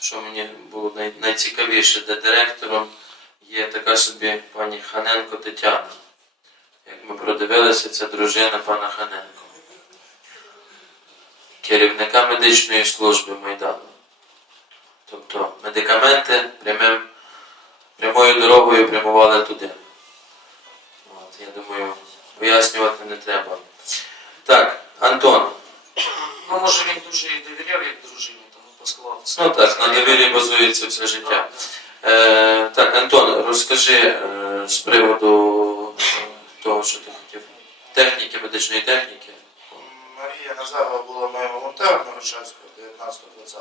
що мені було найцікавіше, де директором є така собі пані Ханенко Тетяна. Як ми продивилися, це дружина пана Ханенко, керівника медичної служби Майдану. Тобто медикаменти прямим, прямою дорогою прямували туди. От, я думаю, пояснювати не треба. Так, Антон. Ну, може він дуже і довіряв, як дружині, посклався. Ну так, на довірі базується все життя. Е, так, Антон, розкажи е, з приводу е, того, що ти хотів. Техніки, медичної техніки. Марія Назарова була моїм волонтером на Грушевського 19-20.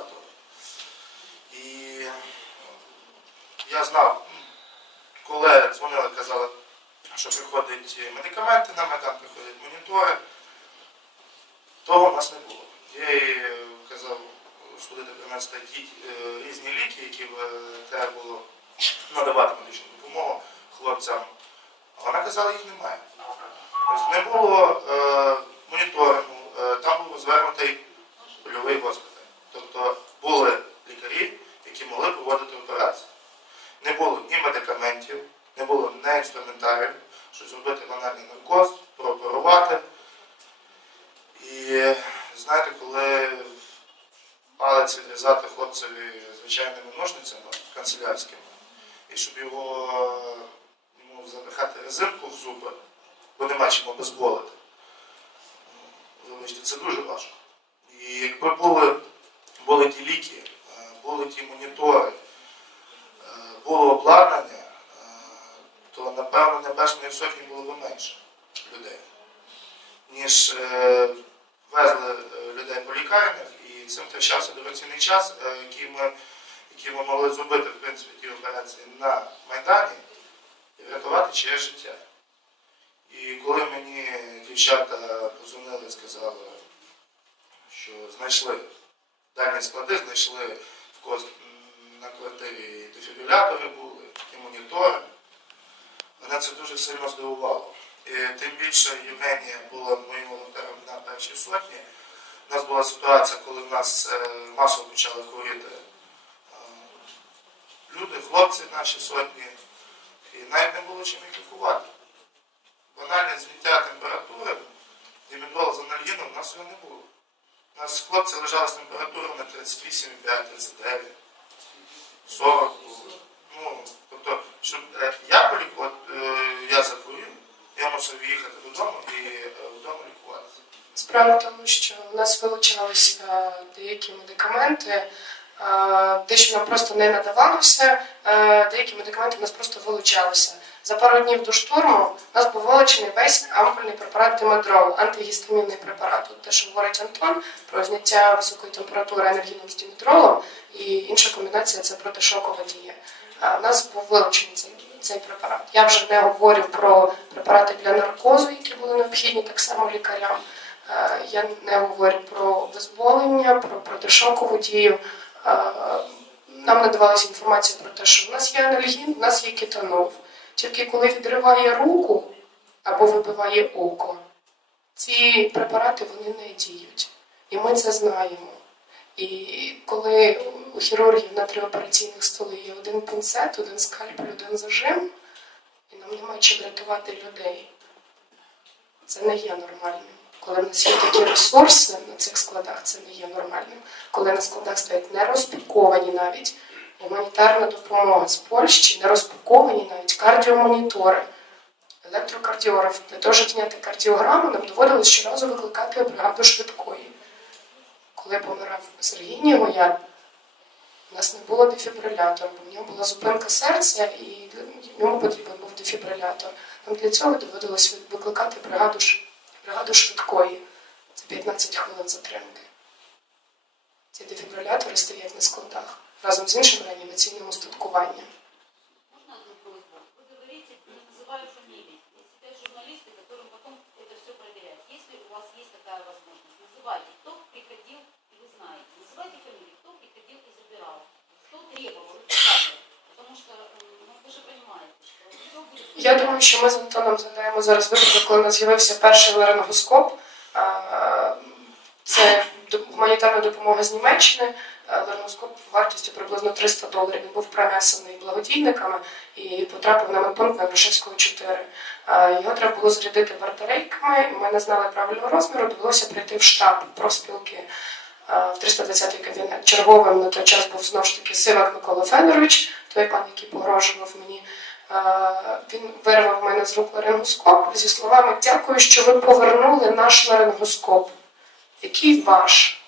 І я знав, коли дзвонили, казали, що приходять медикаменти на Майдан, приходять монітори, того в нас не було. Сходити принести ті е, різні ліки, які е, треба було надавати медичну допомогу хлопцям. А вона казала, їх немає. Тобто не було е, моніторингу, е, там був звернутий польовий госпіталь. Тобто були лікарі, які могли проводити операції. Не було ні медикаментів, не було ні інструментарів, щоб зробити банальний наркоз, прооперувати. І знаєте, коли палець відрізати хлопцеві звичайними ножницями канцелярськими, і щоб його йому запихати резинку в зуби, бо нема чим обезболити. Це дуже важко. І якби були, були ті ліки, е, були ті монітори, е, було обладнання, е, то напевно небесної сотні було б менше людей, ніж везли людей по лікарнях, цим втрачався дорогоцінний час, е, який ми, який ми могли зробити в принципі ті операції на Майдані і врятувати чиє життя. І коли мені дівчата позвонили і сказали, що знайшли дані склади, знайшли в когось на квартирі дефібрилятори були, і монітори, мене це дуже сильно здивувало. І тим більше Євгенія була моїм волонтером на першій сотні. У нас була ситуація, коли в нас е, масово почали хворіти е, люди, хлопці наші сотні, і навіть не було чим їх лікувати банальне зняття температури, дімідол з анальгіном, у нас його не було. У нас хлопці лежали з температурами 38,5, 39, 40 було. Ну, тобто, щоб е, я полікував, е, я захворів, я мусив їхати додому і е, вдома лікуватися. Справа в тому, що у нас вилучалися деякі медикаменти, е, дещо нам просто не надавалося, е, деякі медикаменти у нас просто вилучалися. За пару днів до штурму у нас був вилучений весь ампульний препарат Димедрол, антигістамінний препарат. От те, що говорить Антон про зняття високої температури енергійним з димедролом, і інша комбінація це протишокова дія. У нас був вилучений цей, цей препарат. Я вже не говорю про препарати для наркозу, які були необхідні так само лікарям. Е, Я не говорю про обезболення, про протишокову дію. Е, Нам надавалася інформація про те, що в нас є анальгін, в нас є кетанол. Тільки коли відриває руку або вибиває око, ці препарати вони не діють. І ми це знаємо. І коли у хірургів на три операційних столи є один пінцет, один скальпель, один зажим, і нам немає чим рятувати людей. Це не є нормальним. Коли в нас є такі ресурси на цих складах, це не є нормальним. Коли на складах стоять не розпаковані навіть гуманітарна допомога з Польщі, не розпаковані навіть кардіомонітори, електрокардіограф. Для того, щоб зняти кардіограму, нам доводилось щоразу викликати бригаду швидкої. Коли помирав Сергій Нігоян, у нас не було дефібрилятора, бо в нього була зупинка серця і йому потрібен був дефібрилятор. Нам для цього доводилось викликати бригаду, ш- бригаду швидкої. Це 15 хвилин затримки. Ці дефібрилятори стоять на складах разом з іншим реанімаційним устаткуванням. Можно одну просьбу? Вы говорите, не называя фамилии. Есть опять журналисты, которым потом это все проверять. Если у вас есть такая возможность, называйте, кто приходил, и вы знаете. Называйте фамилии, кто приходил и забирал. Кто требовал эти камеры. я думаю, що ми з Антоном згадаємо зараз випадок, коли у нас з'явився перший ларингоскоп. Це гуманітарна допомога з Німеччини. ларингоскоп вартістю приблизно 300 доларів. Він був принесений благодійниками і потрапив на медпункт на Грушевського 4. Е, Його треба було зарядити батарейками, ми не знали правильного розміру, довелося прийти в штаб профспілки в 320-й кабінет. Черговим на той час був знову ж таки Сивак Микола Федорович, той пан, який погрожував мені. Він вирвав мене з рук ларингоскоп зі словами Дякую, що ви повернули наш ларингоскоп. Який ваш?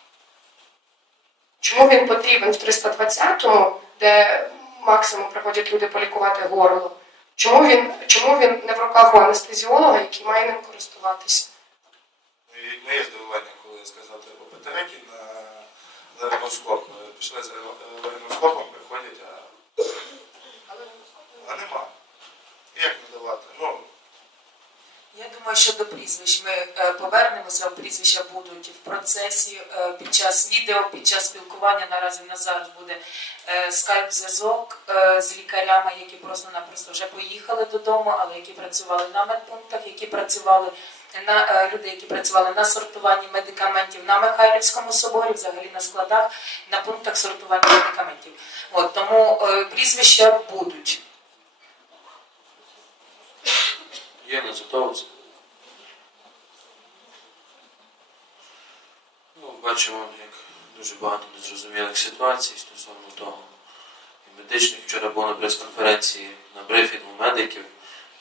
Чому він потрібен в 320-му, де максимум приходять люди полікувати горло? Чому він, чому він не в руках у анестезіолога, який має ним користуватися? І моє здивування, коли я сказав треба батарейки на ларингоскоп. Пішли за ларингоскопом, приходять, а нема. Як не давати? Ну, Я думаю, що до прізвищ ми е, повернемося. Прізвища будуть в процесі е, під час відео, під час спілкування. Наразі в зараз буде е, скайп-зв'язок е, з лікарями, які просто-напросто вже поїхали додому, але які працювали на медпунктах, які працювали на люди, які працювали на сортуванні медикаментів на Михайлівському соборі, взагалі на складах, на пунктах сортування медикаментів. От тому прізвища будуть. Є не. Ну, бачимо, як дуже багато незрозумілих ситуацій стосовно того. І медичних вчора був на прес-конференції на брифінгу медиків,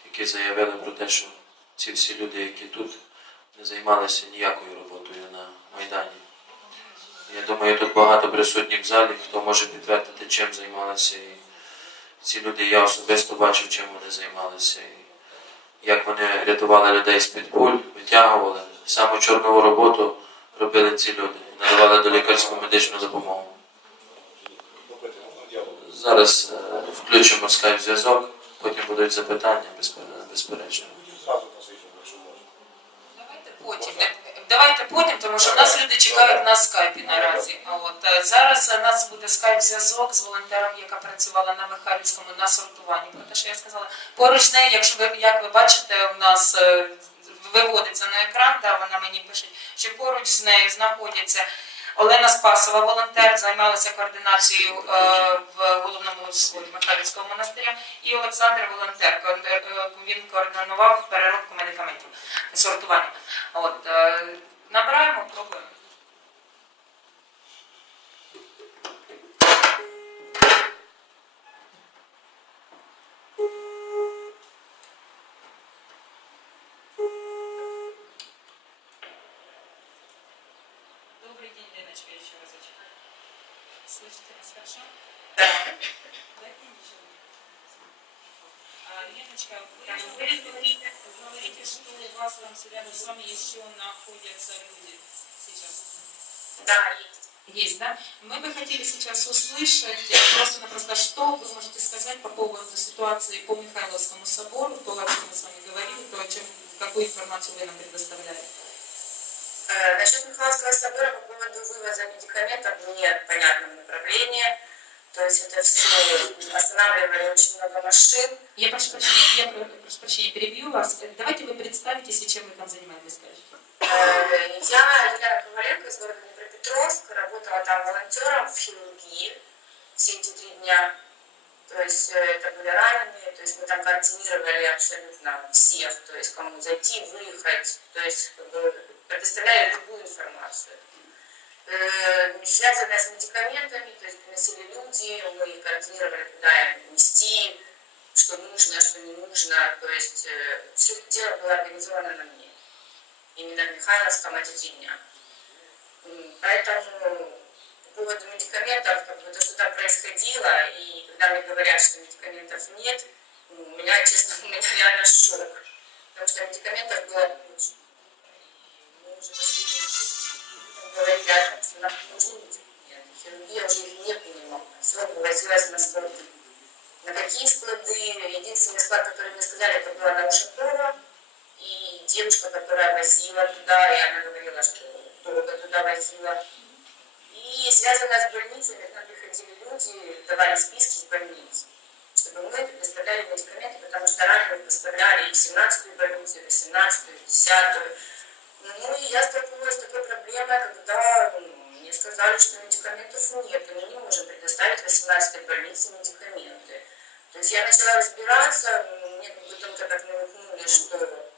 які заявили про те, що ці всі люди, які тут не займалися ніякою роботою на Майдані. Я думаю, тут багато присутніх в залі, хто може підтвердити, чим займалися. І ці люди я особисто бачив, чим вони займалися. Як вони рятували людей з-під пуль, витягували. Саму чорнову роботу робили ці люди, надавали до лікарську медичну допомогу. Зараз е, включимо скайп-зв'язок, потім будуть запитання, безпе- безперечно. Давайте потім. Не- Давайте потім, тому що в нас люди чекають на скайпі наразі. От е, зараз у нас буде скайп-зв'язок з волонтером, яка працювала на Михайлівському на сортуванні. Про те, що я сказала, поруч неї, якщо ви як ви бачите, у нас е, виводиться на екран, да, вона мені пише, що поруч з нею знаходяться. Олена Спасова, волонтер, займалася координацією е, в головному соборі Михайлівського монастиря, і Олександр волонтер. е, Він координував переробку медикаментів, сортування. От, е, набираємо, пробуємо. Слышите нас хорошо? Да. Дайте ничего. А, Леночка, вы говорите, что у вас там рядом с вами еще находятся люди сейчас. Да, есть. Есть, да? Мы бы хотели сейчас услышать просто-напросто, что вы можете сказать по поводу ситуации по Михайловскому собору, то, о чем мы с вами говорили, то, о чем, какую информацию вы нам предоставляете. Э, Насчет Михайловского собора по поводу вывоза медикаментов нет понятного направления. То есть это все останавливали очень много машин. Я прошу прощения, я про- прошу прощения, перебью вас. Давайте вы представитесь и чем вы там занимаетесь, скажите. Э, Я, Елена Коваленко из города Днепропетровск, работала там волонтером в хирургии все эти три дня. То есть э, это были раненые, то есть мы там координировали абсолютно всех, то есть кому зайти, выехать, то есть как бы, предоставляли любую информацию. Э, Связанная с медикаментами, то есть приносили люди, мы координировали, куда им нести, что нужно, что не нужно, то есть все это дело было организовано на мне именно в Михайловском эти Поэтому по поводу медикаментов, как бы то, что там происходило, и когда мне говорят, что медикаментов нет, ну, у меня, честно, у меня реально шок. Потому что медикаментов было куча. Уже последние месяцы говорили о том, что нам нужны медикаменты. Хирургия уже их не принимала. Все вывозилось на склады. На какие склады? Единственный склад, который мне сказали, это было на Ушакова. И девушка, которая возила туда, и она говорила, что долго туда возила. И связано с больницами, к нам приходили люди, давали списки из больниц, чтобы мы предоставляли медикаменты, потому что ранее поставляли и в 17-ю больницу, и в 18-ю, и в 10-ю. Ну и я столкнулась с такой проблемой, когда ну, мне сказали, что медикаментов нет, и мы не можем предоставить 18-й больнице медикаменты. То есть я начала разбираться, мне как бы только так намекнули, что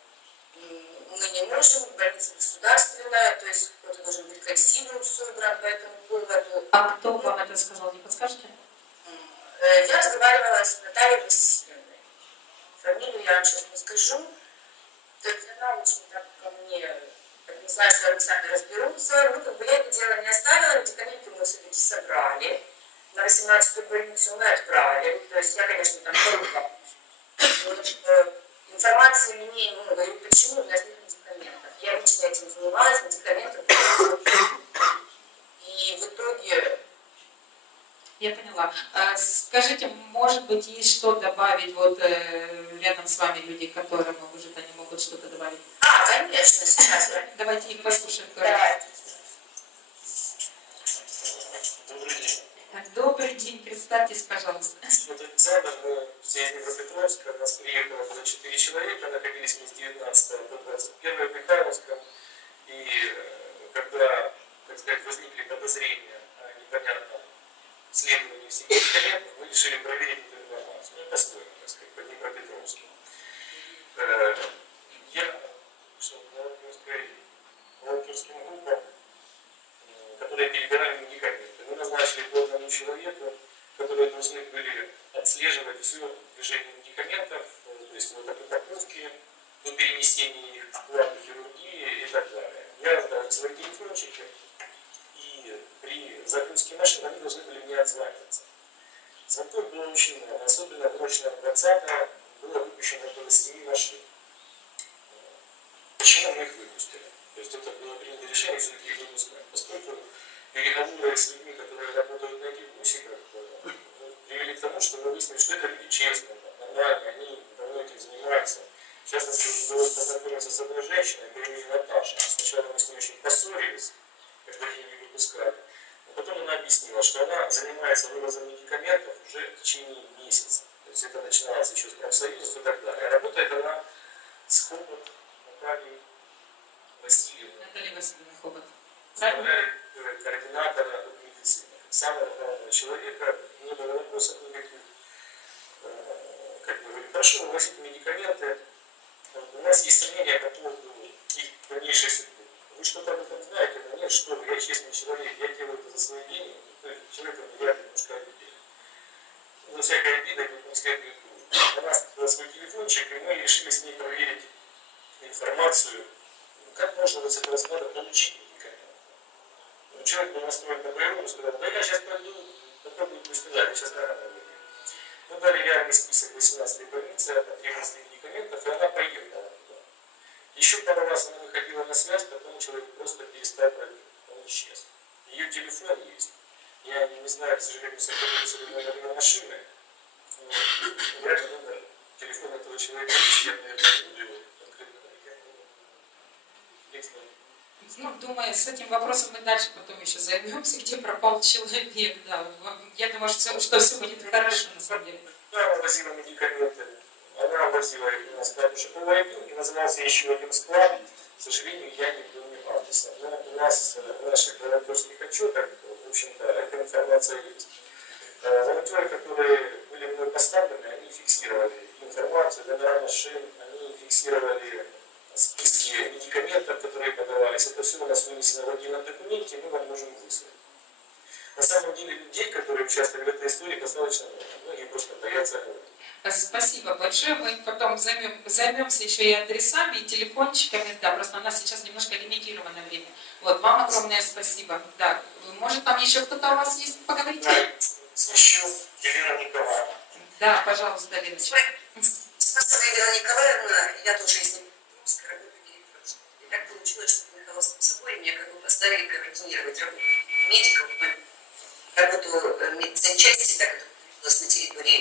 мы не можем, больница государственная, то есть кто-то должен быть консилиум собран по этому поводу. А кто вам это сказал, не подскажете? Э, Я разговаривала с Натальей Васильевной. Фамилию я вам сейчас не скажу. То есть она очень так ко мне отнеслась, что они сами разберутся. Ну, как бы я это дело не оставила, медикаменты мы все-таки собрали. На 18-ю больницу мы отправили. То есть я, конечно, там. Вот, э, информации мне, ну, говорю, почему у нас нет медикаментов. Я лично этим занималась, медикаментов. И в итоге Я поняла. А, Скажите, может быть, есть что добавить, вот э, рядом с вами люди, которым, может, они могут что-то добавить? А, конечно, сейчас Давайте их послушаем. тоже. Давайте. Добрый день. Добрый день, представьтесь, пожалуйста. Вот Александр, мы все из Днепропетровска, у нас приехало было 4 человека, находились мы с 19 по 21 в Михайловском. И э, когда, так сказать, возникли подозрения о непонятном следовании всех медикаментов, мы решили проверить эту информацию. Ну, достойно, так сказать, по Днепропетровску. Э, Я вышел к волонтерской, волонтерским группам, э, которые перебирали медикаменты. Мы назначили по одному человеку, которые должны были отслеживать все движение медикаментов, э, то есть вот от упаковки до перенесения их в плату хирургии и так далее. Я раздал свои телефончики, и при загрузке машин они должны были мне отзваниваться. Звонков было очень много, особенно 20 было выпущено около 7 машин. Почему мы их выпустили? То есть это было принято решение все-таки их выпускать. Поскольку переговоры с людьми, которые работают на этих бусиках, э, привели к тому, что мы выяснили, что это люди честные, нормальные, они давно этим занимаются. В частности, удалось познакомиться с одной женщиной по имени Наташа. Сначала мы с ней очень поссорились, когда ее не выпускали. Но потом она объяснила, что она занимается вывозом медикаментов уже в течение месяца. То есть это начиналось еще с профсоюзов и так далее. Работает она с Хобот Натальей Васильевной Наталья Васильевна Хобот. Заместителя координатора медицины. Главного человека, не было вопросов никаких. Как бы говорю, хорошо, вывозите медикаменты. У нас есть сомнения по поводу их дальнейшей судьбы. Вы что-то об этом знаете? Да нет, что я честный человек, я делаю это за свои деньги. То есть человека я немножко обидели. За всякая обида не следует дружбы. У нас свой телефончик, и мы решили с ней проверить информацию, как можно вот с этого склада получить. Ну, человек был настроен на боевую, сказал, да я сейчас пойду, пусть туда, я сейчас рано. Мы дали реальный список 18 больницы от потребностей медикаментов, и она поехала туда. Еще пару раз она выходила на связь, потом человек просто перестал брать, он исчез. Ее телефон есть. Я не знаю, к сожалению, ли номер ее машины. Вот. Я номер телефона этого человека, я, наверное, не буду его конкретно я Ну, думаю, с этим вопросом мы дальше потом еще займемся, где пропал человек. Да. Я думаю, что, что все будет хорошо на самом деле. Она возила медикаменты. Она возила их у нас в Пушаковый один и назывался еще один склад. К сожалению, я не помню адреса. Но у нас э, в наших волонтерских отчетах, в общем-то, эта информация есть. Займем, займемся еще и адресами, и телефончиками. Да, просто у нас сейчас немножко лимитированное время. Вот, вам огромное спасибо. Да, может там еще кто-то у вас есть поговорить? Свящев Елена Николаевна. Да, пожалуйста, Леночка. Спасибо, Елена Николаевна. Я тоже из Днепропетровске. И так получилось, что в Михайловском соборе меня как бы поставили координировать работу медиков, работу э, медсанчасти, так это на территории